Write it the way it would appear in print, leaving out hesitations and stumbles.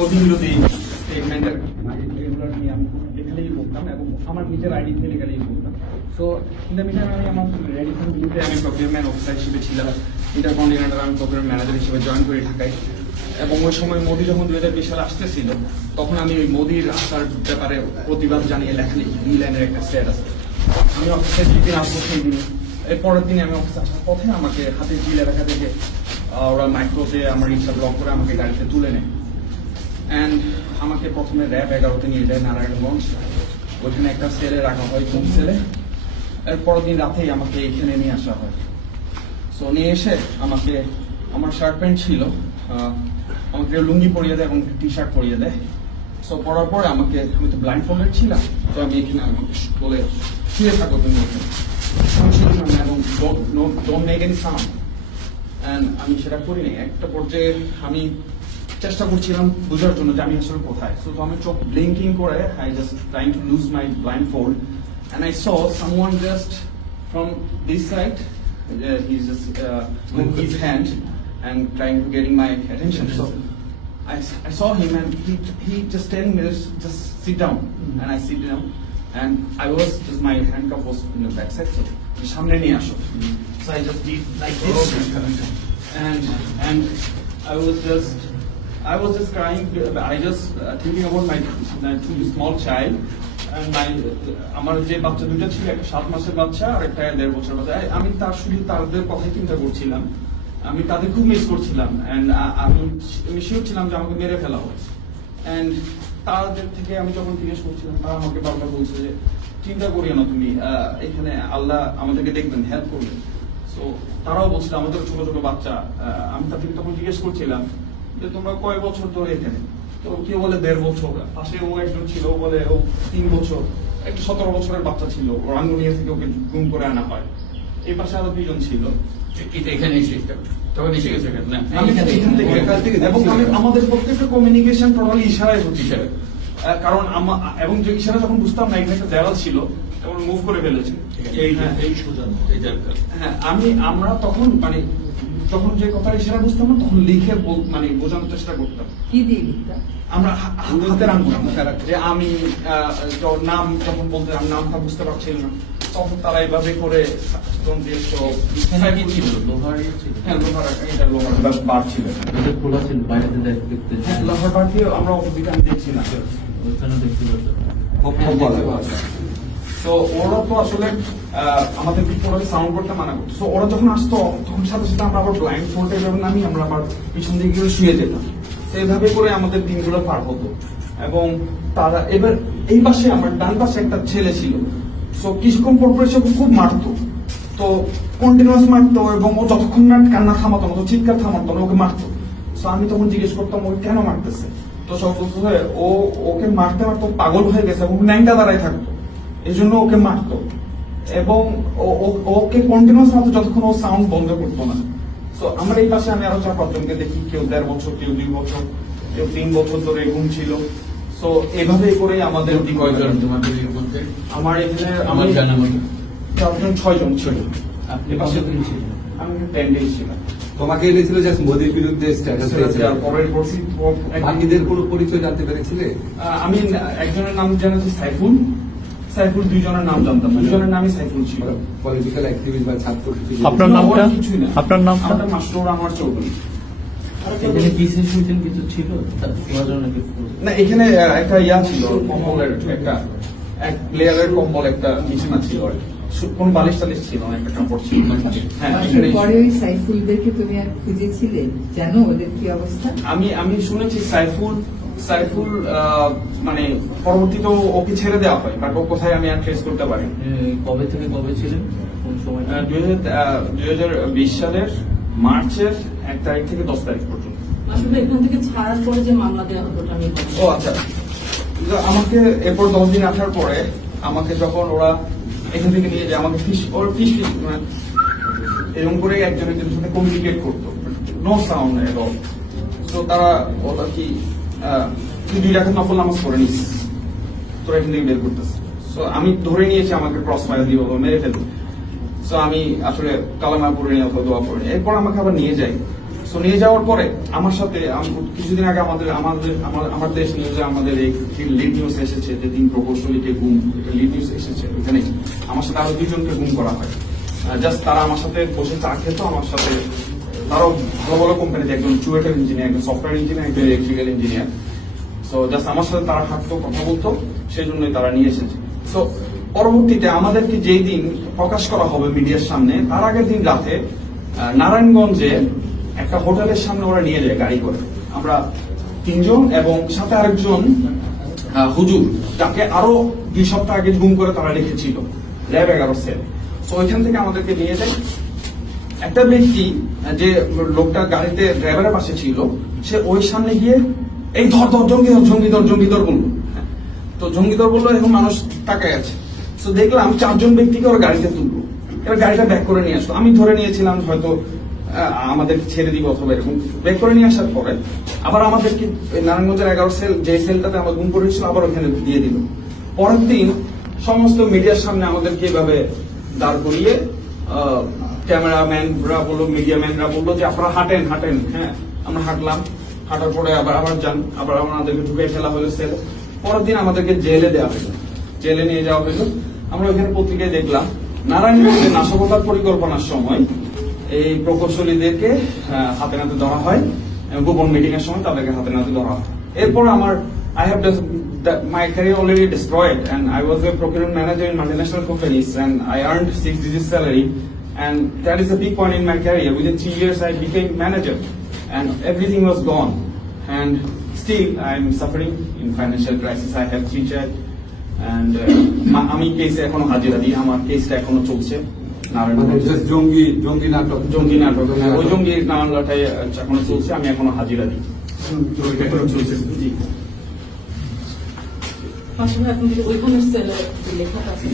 মোদি বিরোধী স্টেটমেন্টের এগুলো নিয়ে আমি লিখেলেই করতাম এবং আমার নিজের আইডি থেকে লিখেলেই করতাম। সো ইন দ্য মিটার আমি আমার রেডিসন গ্রুপে আমি প্রকিউরমেন্ট অফিসার হিসেবে ছিলাম, ইন্টারকন্টিনেন্টাল আমি প্রকিউরমেন্ট ম্যানেজার হিসেবে জয়েন করি ঢাকায়। এবং ওই সময় মোদি যখন 2020 সালে আসতেছিল তখন আমি ওই মোদির আসার ব্যাপারে প্রতিবাদ জানিয়ে লেখা লিখি 2 লাইনের একটা স্ট্যাটাস। আমি অফিসে যেদিন আসবো সেই দিন, এর পরের দিনে আমি অফিসে আসার পথে আমাকে হাতে জিল লেখা দেখে ওরা মাইক্রোতে আমার রিক্সা ব্লক করে আমাকে গাড়িতে তুলে নেয়। অ্যান্ড আমাকে প্রথমে র্যাব 11-তে নিয়ে যায় নারায়ণগঞ্জ, ওইখানে একটা সেলে রাখা হয়, ঘুম সেলে। এর পরের দিন রাতেই আমাকে এখানে নিয়ে আসা হয়। সো নিয়ে এসে আমাকে আমার শার্ট প্যান্ট ছিল, আমাকে লুঙ্গি পরিয়ে দেয় এবং টি শার্ট পরিয়ে দেয়। সো পরার পরে আমাকে, আমি তো ব্লাইন্ড ফোল্ডেড ছিলাম, তো আমি এখানে আমাকে বলে শুয়ে থাকো তুমি এখানে, এবং don't make any sound. And আমি সেটা করিনি। একটা পর্যায়ে আমি চেষ্টা করছিলাম বোঝার জন্য যে আমি আসলে কোথায়। সো আমি চোখ ব্লিঙ্কিং করে I just trying to lose my blind fold and I saw someone just from this side, he's just moving his hand and trying to getting my attention. So I saw him and he just telling me just sit down, and I sit down and I was just my handcuff was in the back side, so samne niye asho. So I just did like this and I was just crying. I just thinking about my two small child and my আমার যে বাচ্চা দুইটা ছিল, একটা 7 মাসের বাচ্চা আর একটা 1.5 বছর বাচ্চা। আমি শুধু তাদের কথাই চিন্তা করছিলাম, আমি তাদের খুব মিস করছিলাম। অ্যান্ড আমি শিওর ছিলাম যে আমাকে মেরে ফেলা হবে। অ্যান্ড তাদের থেকে আমি যখন জিজ্ঞেস করছিলাম, তারা আমাকে বারবার বলছে যে চিন্তা করিও না তুমি, এখানে আল্লাহ আমাদেরকে দেখবেন, হেল্প করবেন। সো তারাও বলছিল আমাদের ছোট ছোট বাচ্চা। আমি তাদেরকে তখন জিজ্ঞেস করছিলাম যে তোমরা কয় বছর ধরে এখানে? তো কেউ বলে 1.5 বছর, পাশে ও একজন ছিল বলে ও 3 বছর, একটা 17 বছরের বাচ্চা ছিল, ও রাঙ্গুনিয়া থেকে ওকে গুম করে আনা হয়। এই পাশে আরো 2 জন ছিল। এখানে এসে তখন এসে গেছে না, এবং আমাদের প্রত্যেকটা কমিউনিকেশন টোটালি ইশারায় হচ্ছে। কারণ এবং যে ইশারা যখন বুঝতাম না এখানে একটা দেওয়াল ছিল, তখন মুভ করে ফেলেছে। হ্যাঁ, আমরা তখন মানে যখন যে কথা ইশারা বুঝতাম না তখন লিখে মানে বোঝানোর চেষ্টা করতাম। কি দিয়ে লিখতাম? আমরা হাতের আঙ্গুল, যে আমি নাম যখন বলতে আমি নামটা বুঝতে পারছিলাম না, তখন তারা এইভাবে করে বার ছিল, খোলা ছিল, বাইরে দেখতে লোহার বার দিয়ে আমরা অপোজিট আমি দেখছি না, ওইখানে দেখতে পাচ্ছি। তো ওরা তো আসলে আমাদের টোটালি সাউন্ড করতে মানা করতো। তো ওরা যখন আসতো তখন সাথে সাথে আমরা আবার ব্লাইন্ড ফোল্ডে যখন আমরা আবার পিছন দিকে গিয়ে শুয়ে যেতাম। সেইভাবে করে আমাদের দিনগুলো পার হতো। এবং তারা এবার এই পাশে আমার ডান পাশে একটা ছেলে ছিল, তো কিছুক্ষণ পর পর খুব মারতো, তো কন্টিনিউয়াস মারতো এবং ও যতক্ষণ না কান্না থামাতো না, চিৎকার থামাতো না, ওকে মারতো। তো আমি তখন জিজ্ঞেস করতাম ওকে কেন মারতেছে, তো সব বলতে হয় ওকে মারতে মারতো পাগল হয়ে গেছে এবং ন্যাংটা দাঁড়ায় থাকতো, এই জন্য ওকে মারতো। এবং ওকে কন্টিনিউয়াস মারতো যতক্ষণ ও সাউন্ড বন্ধ করতো না। তো আমরা এই পাশে আমি আরো 4-5 জনকে দেখি, কেউ 1.5 বছর, কেউ 2 বছর, কেউ 3 বছর ধরে এরকম ছিল। তো এভাবেই করে আমাদের কয়জন তোমাদের মধ্যে? আমার এখানে আমার জানা মতো 6 জন ছিল। আপনি পাশে ছিলেন? আমি 10 ডেজ ছিলাম। তোমাকে এনেছিল যে মোদির বিরুদ্ধে স্ট্যাটাস দিয়েছে, বাকিদের কোনো পরিচয় জানতে পেরেছিলে? আমি একজনের নাম জানাচ্ছি সাইফুল, 2 জনের নাম জানতাম, 2 জনের নামই সাইফুল ছিল। পলিটিক্যাল অ্যাক্টিভিস্ট বা ছাত্র? আপনার নামটা? কিছুই না। আপনার নাম? আমার মাসরুর আনোয়ার চৌধুরী। এখানে পিসের শুনছেন কিছু ছিল না, এখানে একটা ইয়া ছিল, কম্বলের একটা এক প্লেয়ারের কম্বল, একটা বিছানা ছিল, কোন বালিশ টালিশ ছিল না, একটা কাপড় ছিল। হ্যাঁ, পরে ওই সাইফুলদেরকে তুমি আর খুঁজেছিলে? জানো ওদের কি অবস্থা? আমি শুনেছি সাইফুল মানে পরবর্তীতে ওকে ছেড়ে দেওয়া হয়, বাট ও কোথায় আমি আর ট্রেস করতে পারি। কবে থেকে কবে ছিলেন, কোন সময়? 2020 সালের মার্চের 1 তারিখ থেকে 10 তারিখ পর্যন্ত। আসলে এখান থেকে ছাড়ার পরে যে মামলা দেওয়া হতো আমি। ও আচ্ছা, আমাকে এরপর 10 দিন আসার পরে আমাকে যখন ওরা এখান থেকে নিয়ে যায়, আমাকে ফিশ এরকম করে একজনের সাথে কমিউনিকেট করতো, নো সাউন্ড এট অল। তো তারা ওটা কি তুই 2 রাকাত নফল নামাজ পড়ে নিস, তোরা এখান থেকে বের করতেছে। সো আমি ধরে নিয়েছি আমাকে ক্রস ফায়ার দিয়ে মেরে ফেলবো। সো আমি আসলে কালামা পড়ে নিয়ে অথবা দোয়া পড়ে, এরপর আমাকে আবার নিয়ে যাই। সো নিয়ে যাওয়ার পরে আমার সাথে কিছুদিন আগে আমার দেশ নিউজে আমাদের এই লিড নিউজ এসেছে যে 3 প্রকৌশলীকে গুম, এটা লিড নিউজ এসেছে। ওখানে আমার সাথে আরো 2 জনকে গুম করা হয়। জাস্ট তারা আমার সাথে বসে চা খেত, আমার সাথে তারাও ভালো ভালো কোম্পানিতে, একজন চুয়েটের ইঞ্জিনিয়ার, একজন সফটওয়্যার ইঞ্জিনিয়ার, একজন ইলেকট্রিক্যাল ইঞ্জিনিয়ার। সো জাস্ট আমার সাথে তারা হাঁটতো, কথা বলতো, সেই জন্যই তারা নিয়ে এসেছে। সো পরবর্তীতে আমাদেরকে যেই দিন প্রকাশ করা হবে মিডিয়ার সামনে, তার আগের দিন রাতে নারায়ণগঞ্জে একটা হোটেলের সামনে ওরা নিয়ে যায় গাড়ি করে। আমরা 3 জন এবং সাথে আরেকজন হুজুর, যাকে আরো 2 সপ্তাহ আগে গুম করে তারা রেখেছিল ল্যাব 11 সেল। তো ওইখান থেকে আমাদেরকে নিয়ে যায়। একটা ব্যক্তি, যে লোকটা গাড়িতে ড্রাইভারের পাশে ছিল, সে ওই সামনে গিয়ে এই ধর ধর জঙ্গিদর বললো। তো জঙ্গিদর বললো, এখন মানুষ তাকায় আছে। তো দেখলাম 4 জন ব্যক্তিকে ওর গাড়িতে তুললো, এবার গাড়িটা ব্যাক করে নিয়ে আসলো। আমি ধরে নিয়েছিলাম হয়তো আমাদের ছেড়ে দিব অথবা এরকম। ব্যাক করে নিয়ে আসার পরে আবার আমাদেরকে নারায়ণগঞ্জের 11 সেল, যে সেলটাতে আমরা গুম করেছিল, আবার ওখানে দিয়ে দিল। পরের দিন সমস্ত মিডিয়ার সামনে আমাদেরকে এভাবে দাঁড় করিয়ে ক্যামেরাম্যানরা বললো, মিডিয়াম্যানরা বললো যে আপনারা হাঁটেন। হ্যাঁ, আমরা হাঁটলাম। হাঁটার পরে আবার যান, আবার আমাদেরকে ঢুকে ফেলা হলো সেল। পরের দিন আমাদেরকে জেলে দেওয়া হলো, জেলে নিয়ে যাওয়া হলো। আমরা ওখানে পত্রিকায় দেখলাম নারায়ণগঞ্জে নাশকতার পরিকল্পনার সময় এই প্রকৌশলীদেরকে হাতে নাতে ধরা হয়, গোপন মিটিং এর সময় তাদেরকে হাতে নাতে ধরা হয়। এরপর আমার my career already destroyed, and I was a procurement manager in multinational companies, and I earned 6-digit salary, and that is a big point in my career. Within 3 years, I became manager, and everything was gone. And still, I'm suffering in financial crisis. I have 3 children, and আমি কেসে এখনো হাজিরা দিই, আমার কেসটা এখনো চলছে। জঙ্গি নাটক, ওই জঙ্গি মামলাটাই এখনো চলছে, আমি এখনো হাজিরা দিই। জি। পাশাপাশি এখন ওইখানে সেলের লেখাটা আছে